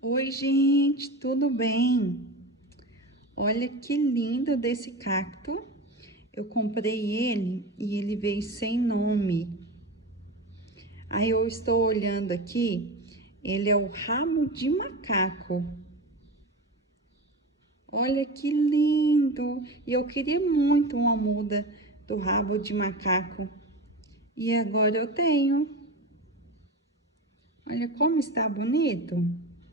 Oi, gente, tudo bem? Olha que lindo desse cacto. Eu comprei ele e ele veio sem nome. Aí eu estou olhando aqui, ele é o rabo de macaco. Olha que lindo! E eu queria muito uma muda do rabo de macaco. E agora eu tenho. Olha como está bonito.